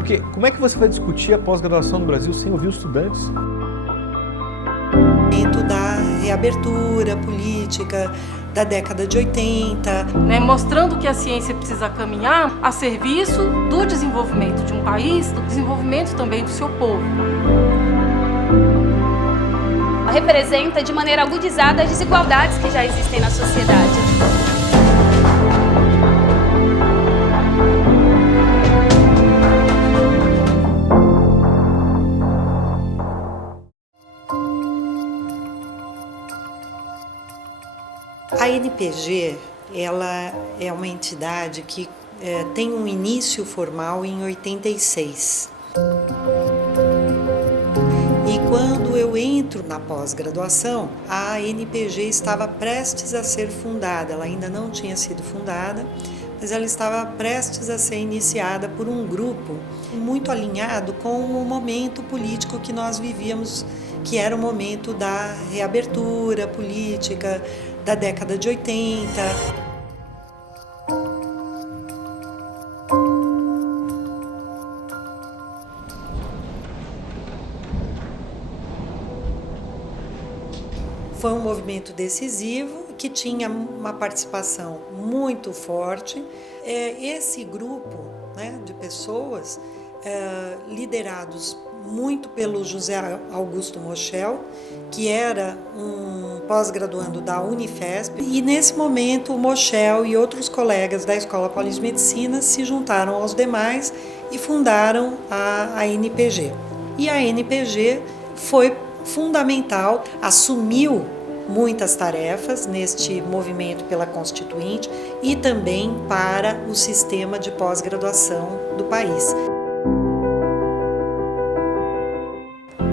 Porque como é que você vai discutir a pós-graduação no Brasil sem ouvir os estudantes? Da reabertura política da década de 80. Mostrando que a ciência precisa caminhar a serviço do desenvolvimento de um país, do desenvolvimento também do seu povo. Representa de maneira agudizada as desigualdades que já existem na sociedade. A NPG, ela é uma entidade que tem um início formal em 86. E quando eu entro na pós-graduação, a NPG estava prestes a ser fundada. Ela ainda não tinha sido fundada, mas ela estava prestes a ser iniciada por um grupo muito alinhado com o momento político que nós vivíamos, que era o momento da reabertura política da década de 80. Foi um movimento decisivo que tinha uma participação muito forte. Esse grupo, de pessoas liderados muito pelo José Augusto Moschel, que era um pós-graduando da Unifesp, e nesse momento o Moschel e outros colegas da Escola Paulista de Medicina se juntaram aos demais e fundaram a NPG. E a NPG foi fundamental, assumiu muitas tarefas neste movimento pela Constituinte e também para o sistema de pós-graduação do país.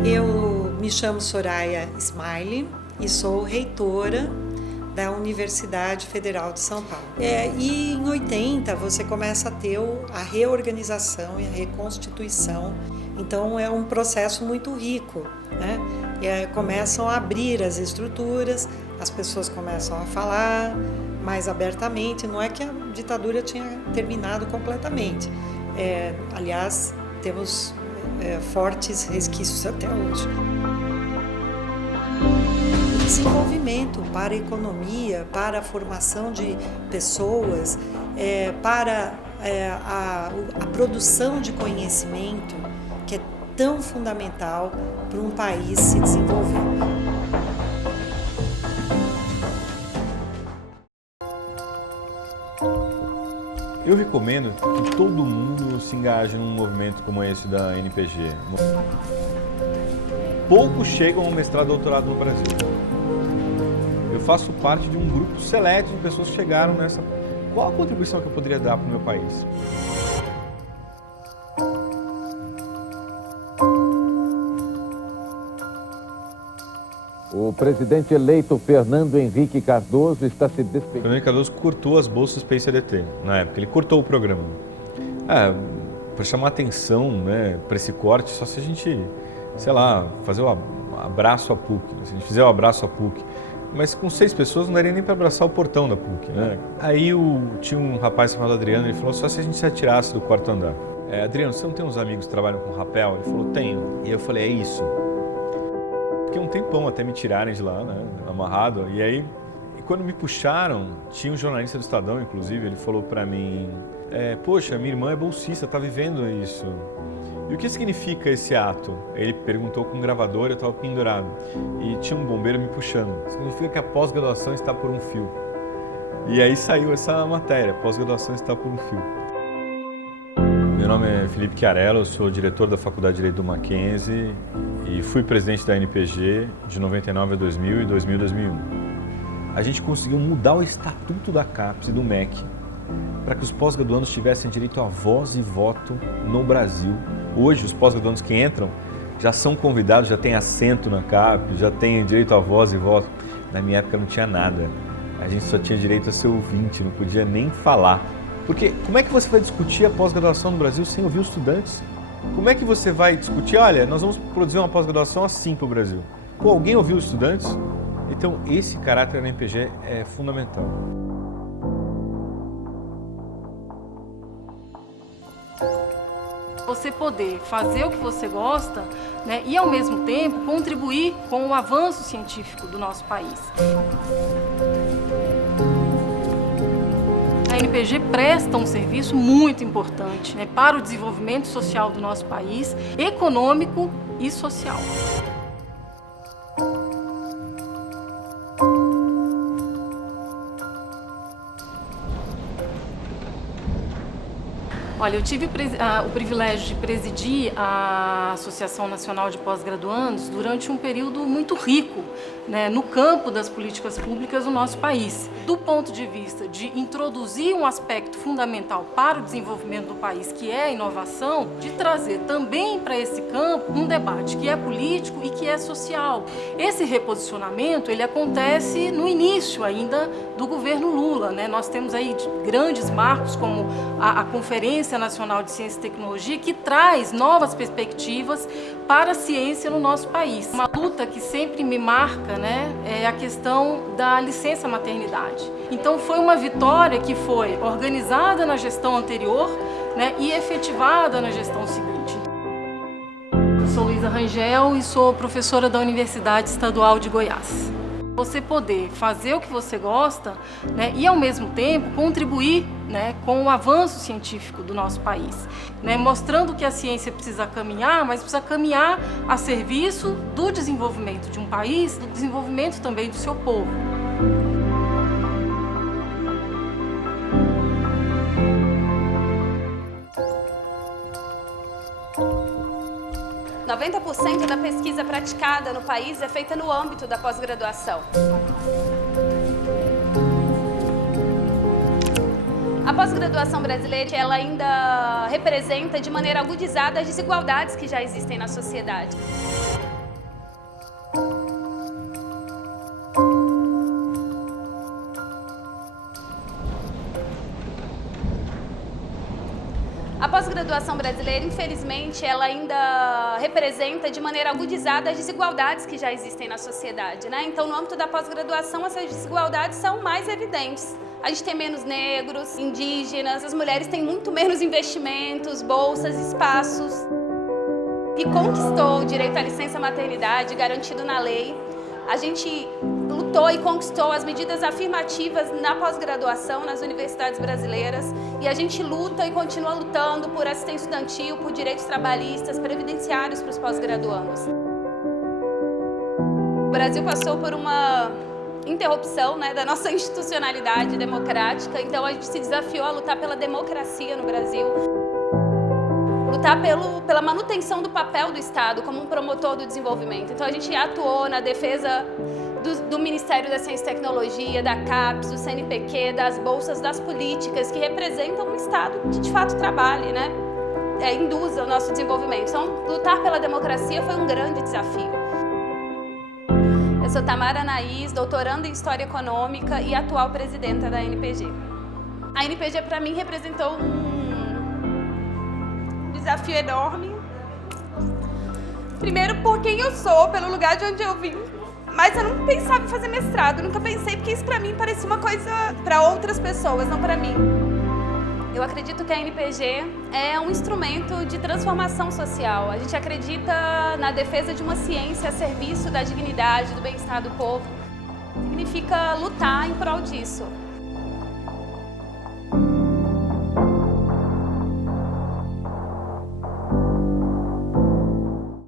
Eu me chamo Soraya Smiley e sou reitora da Universidade Federal de São Paulo. E em 80 você começa a ter a reorganização e a reconstituição. Então é um processo muito rico, começam a abrir as estruturas, as pessoas começam a falar mais abertamente. Não é que a ditadura tinha terminado completamente. Aliás, temos fortes resquícios até hoje. Desenvolvimento para a economia, para a formação de pessoas, para a produção de conhecimento, que é tão fundamental para um país se desenvolver. Eu recomendo que todo mundo se engaje num movimento como esse da NPG. Poucos chegam ao mestrado e doutorado no Brasil. Eu faço parte de um grupo seleto de pessoas que chegaram nessa... Qual a contribuição que eu poderia dar para o meu país? O presidente eleito Fernando Henrique Cardoso está se despedindo. Fernando Henrique Cardoso cortou as bolsas PCDT na época, ele cortou o programa. Para chamar atenção, para esse corte, só se a gente, fazer o abraço à PUC, se a gente fizer o abraço à PUC. Mas com 6 pessoas não daria nem para abraçar o portão da PUC, Aí tinha um rapaz chamado Adriano, ele falou, só se a gente se atirasse do 4º andar. Adriano, você não tem uns amigos que trabalham com rapel? Ele falou, tenho. E eu falei, é isso. Fiquei um tempão até me tirarem de lá, amarrado. E aí, quando me puxaram, tinha um jornalista do Estadão, inclusive, ele falou para mim, poxa, minha irmã é bolsista, está vivendo isso. E o que significa esse ato? Ele perguntou com um gravador, eu estava pendurado. E tinha um bombeiro me puxando. Significa que a pós-graduação está por um fio. E aí saiu essa matéria, pós-graduação está por um fio. Meu nome é Felipe Chiarello, eu sou diretor da Faculdade de Direito do Mackenzie e fui presidente da NPG de 99 a 2000 e 2000 a 2001. A gente conseguiu mudar o estatuto da CAPES e do MEC para que os pós-graduandos tivessem direito a voz e voto no Brasil. Hoje, os pós-graduandos que entram já são convidados, já têm assento na CAPES, já têm direito a voz e voto. Na minha época não tinha nada. A gente só tinha direito a ser ouvinte, não podia nem falar. Porque como é que você vai discutir a pós-graduação no Brasil sem ouvir os estudantes? Como é que você vai discutir, olha, nós vamos produzir uma pós-graduação assim para o Brasil? Pô, alguém ouviu os estudantes? Então, esse caráter na NPG é fundamental. Você poder fazer o que você gosta, né, e ao mesmo tempo contribuir com o avanço científico do nosso país. A INPG presta um serviço muito importante, né, para o desenvolvimento social do nosso país, econômico e social. Olha, eu tive o privilégio de presidir a Associação Nacional de Pós-Graduandos durante um período muito rico, né, no campo das políticas públicas do nosso país. Do ponto de vista de introduzir um aspecto fundamental para o desenvolvimento do país, que é a inovação, de trazer também para esse campo um debate que é político e que é social. Esse reposicionamento, ele acontece no início ainda do governo Lula, né? Nós temos aí grandes marcos como a Conferência Nacional de Ciência e Tecnologia, que traz novas perspectivas para a ciência no nosso país. Uma luta que sempre me marca, né, é a questão da licença maternidade. Então foi uma vitória que foi organizada na gestão anterior, né, e efetivada na gestão seguinte. Eu sou Luísa Rangel e sou professora da Universidade Estadual de Goiás. Você poder fazer o que você gosta, né, e ao mesmo tempo contribuir, né, com o avanço científico do nosso país, né, mostrando que a ciência precisa caminhar, mas precisa caminhar a serviço do desenvolvimento de um país, do desenvolvimento também do seu povo. Uhum. 90% da pesquisa praticada no país é feita no âmbito da pós-graduação. A pós-graduação brasileira, ela ainda representa de maneira agudizada as desigualdades que já existem na sociedade. A pós-graduação brasileira, infelizmente, ela ainda representa de maneira agudizada as desigualdades que já existem na sociedade, né? Então, no âmbito da pós-graduação, essas desigualdades são mais evidentes. A gente tem menos negros, indígenas, as mulheres têm muito menos investimentos, bolsas, espaços. E conquistou o direito à licença maternidade garantido na lei. A gente lutou e conquistou as medidas afirmativas na pós-graduação nas universidades brasileiras e a gente luta e continua lutando por assistência estudantil, por direitos trabalhistas, previdenciários para os pós-graduandos. O Brasil passou por uma interrupção, né, da nossa institucionalidade democrática, então a gente se desafiou a lutar pela democracia no Brasil, lutar pela manutenção do papel do Estado como um promotor do desenvolvimento. Então a gente atuou na defesa do Ministério da Ciência e Tecnologia, da CAPES, do CNPq, das bolsas, das políticas que representam um Estado que de fato trabalhe, né, induza o nosso desenvolvimento. Então, lutar pela democracia foi um grande desafio. Eu sou Tamara Anaís, doutoranda em História Econômica e atual presidenta da INPG. A INPG, para mim, representou um desafio enorme. Primeiro, por quem eu sou, pelo lugar de onde eu vim. Mas eu não pensava em fazer mestrado, nunca pensei, porque isso para mim parecia uma coisa para outras pessoas, não para mim. Eu acredito que a INPG é um instrumento de transformação social. A gente acredita na defesa de uma ciência a serviço da dignidade, do bem-estar do povo. Significa lutar em prol disso.